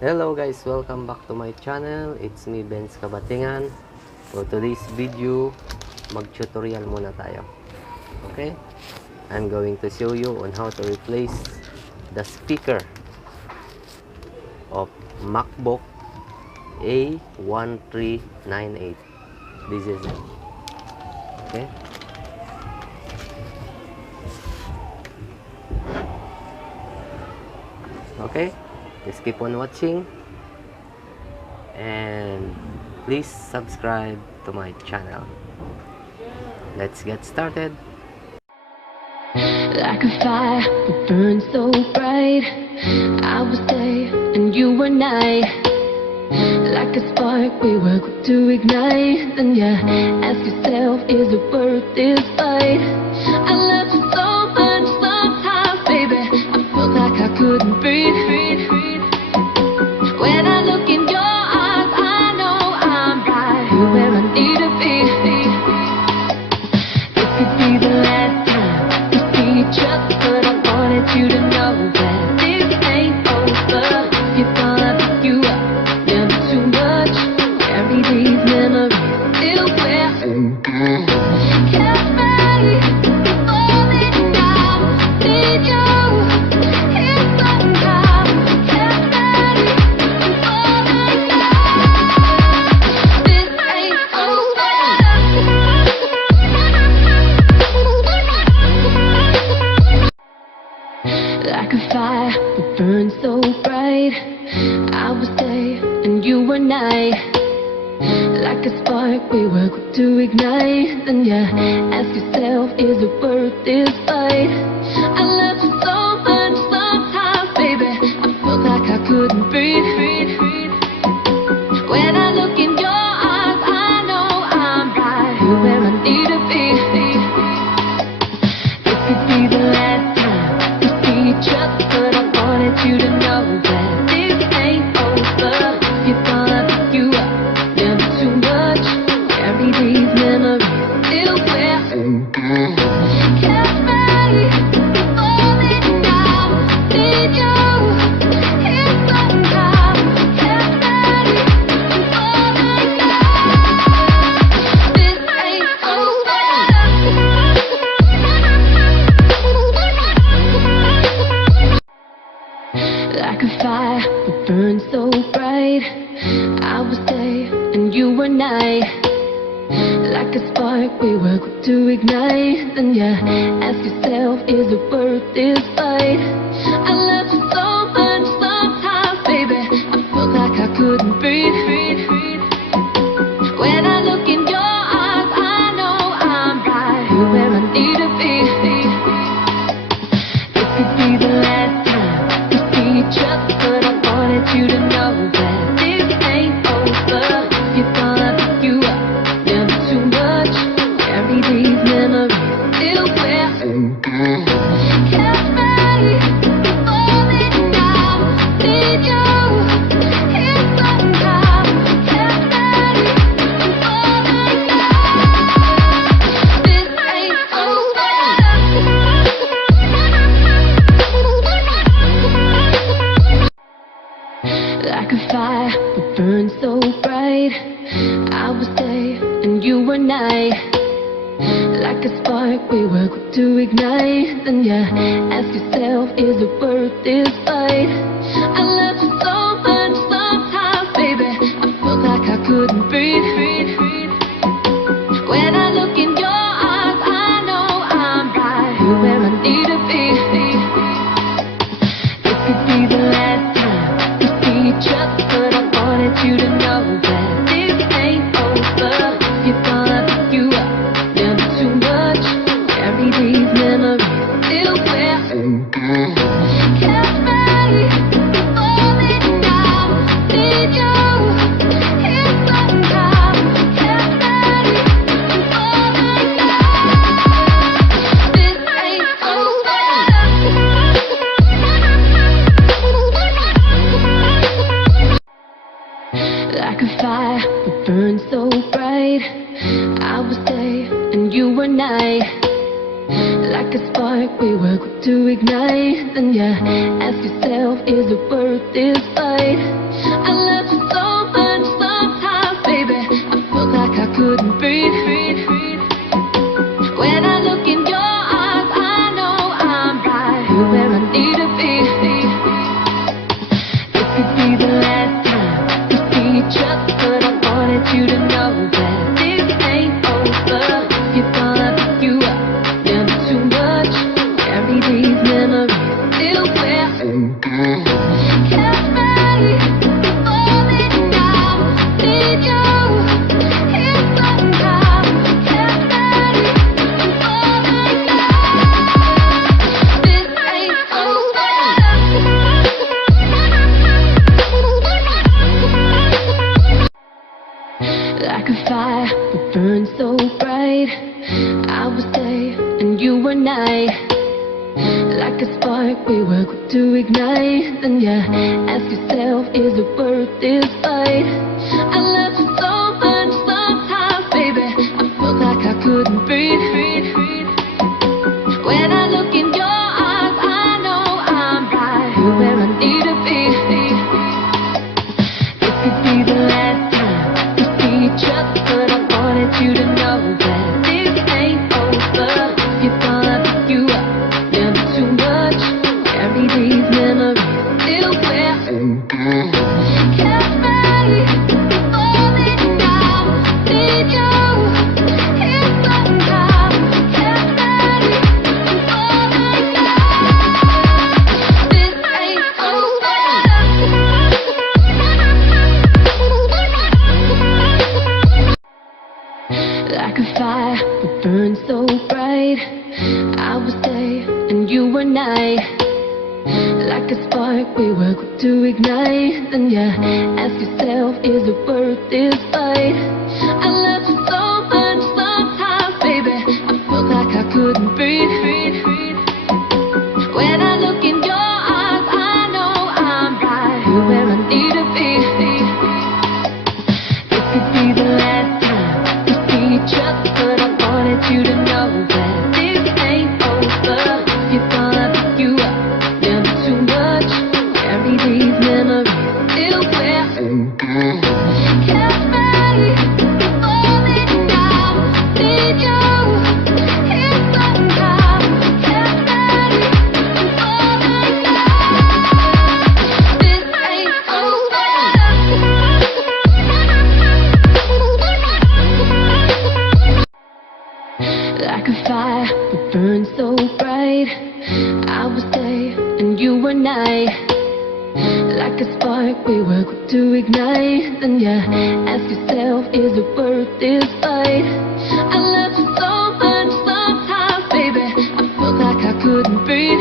Hello guys, welcome back to my channel. It's me, Benz Kabatingan. For today's video, mag-tutorial muna tayo. Okay? I'm going to show you on how to replace the speaker of Macbook A1398. This is it. Okay? Okay? Just keep on watching and please subscribe to my channel. Let's get started. Like a fire that burns so bright, I was day and you were night. Like a spark we were quick to ignite. Then you ask yourself, is it worth this fight? I loved you so much sometimes, baby, I felt like I couldn't breathe. When I look in your eyes, I know I'm right here where I need to be. It could be the last time we see each other, but I wanted you to know that this ain't over. If I pick you up, never too much. Carry these memories till we're old. Catch me falling down, need you here somehow. Catch me falling down. This ain't over. Like a fire that burns so bright, I was day and you were night. Like a spark we were quick to ignite. Then you ask yourself, is it worth this fight? I loved you so much sometimes, baby, I felt like I couldn't breathe. When I look in your eyes, I know I'm right here where I need to be. It could be the last time we see each other, but I wanted you to know that this ain't over. If I pick you up, never too much. Carry these memories till we're old. Catch me falling down, need you here somehow. Catch me falling down. This ain't over. Like a fire that burns so bright, I was day and you were night. Like a spark we were quick to ignite. Then you ask yourself, is it worth this fight? I loved you so much sometimes, baby, I felt like I couldn't breathe. When I look in your eyes, I know I'm right here where I need to be. It could be the last time we see each other, but I wanted you to know that this ain't over. If I pick you up, never too much. Carry these memories till we're old. Catch me falling down, need you here somehow. Catch me falling down. This ain't over. Like a fire that burns so bright, I was day and you were night. Like a spark we were quick to ignite. Then you ask yourself, is it worth this fight? I loved you so much sometimes, baby, I felt like I couldn't breathe. When I look in your eyes, I know I'm right here where I need to be. It could be the last time we see each other, but I wanted you to know that this ain't over. If I pick you up, never too much. Carry these memories till we're old. Catch me falling down, need you here somehow. Catch me falling down. This ain't over. Like a fire that burns so bright, I was day and you were night. Like a spark we were quick to ignite. Then you ask yourself, is it worth this fight? would burn so bright. I would stay and you were night. Like a spark we were quick to ignite. Then you ask yourself, is it worth this fight? I love you so much sometimes, baby, I felt like I couldn't breathe. When I look in your eyes, I know I'm right here where I need to be. It could be the last time we see each other, but I wanted you to know that this ain't over. If I pick you up, never too much. Carry these memories still where catch me falling down. Need you here somehow. Catch me falling down. This ain't over. Like a fire would burn so bright. I would stay and you were night. Like a spark we were quick to ignite. Then you ask yourself, is it worth this fight? I love you so much sometimes, baby, I felt like I couldn't breathe. When I look in your eyes, I know I'm right here where I need to be. It could be the last time we see each other, but I wanted you to know that this ain't over. If I pick you up, never too much. Carry these memories still where catch me falling down. Need you here somehow. Catch me falling down. This ain't over. Like a fire would burn so bright. I would stay and you were night. Like a spark we were quick to ignite. Then you ask yourself, is it worth this fight? I love you so much sometimes, baby, I felt like I couldn't breathe.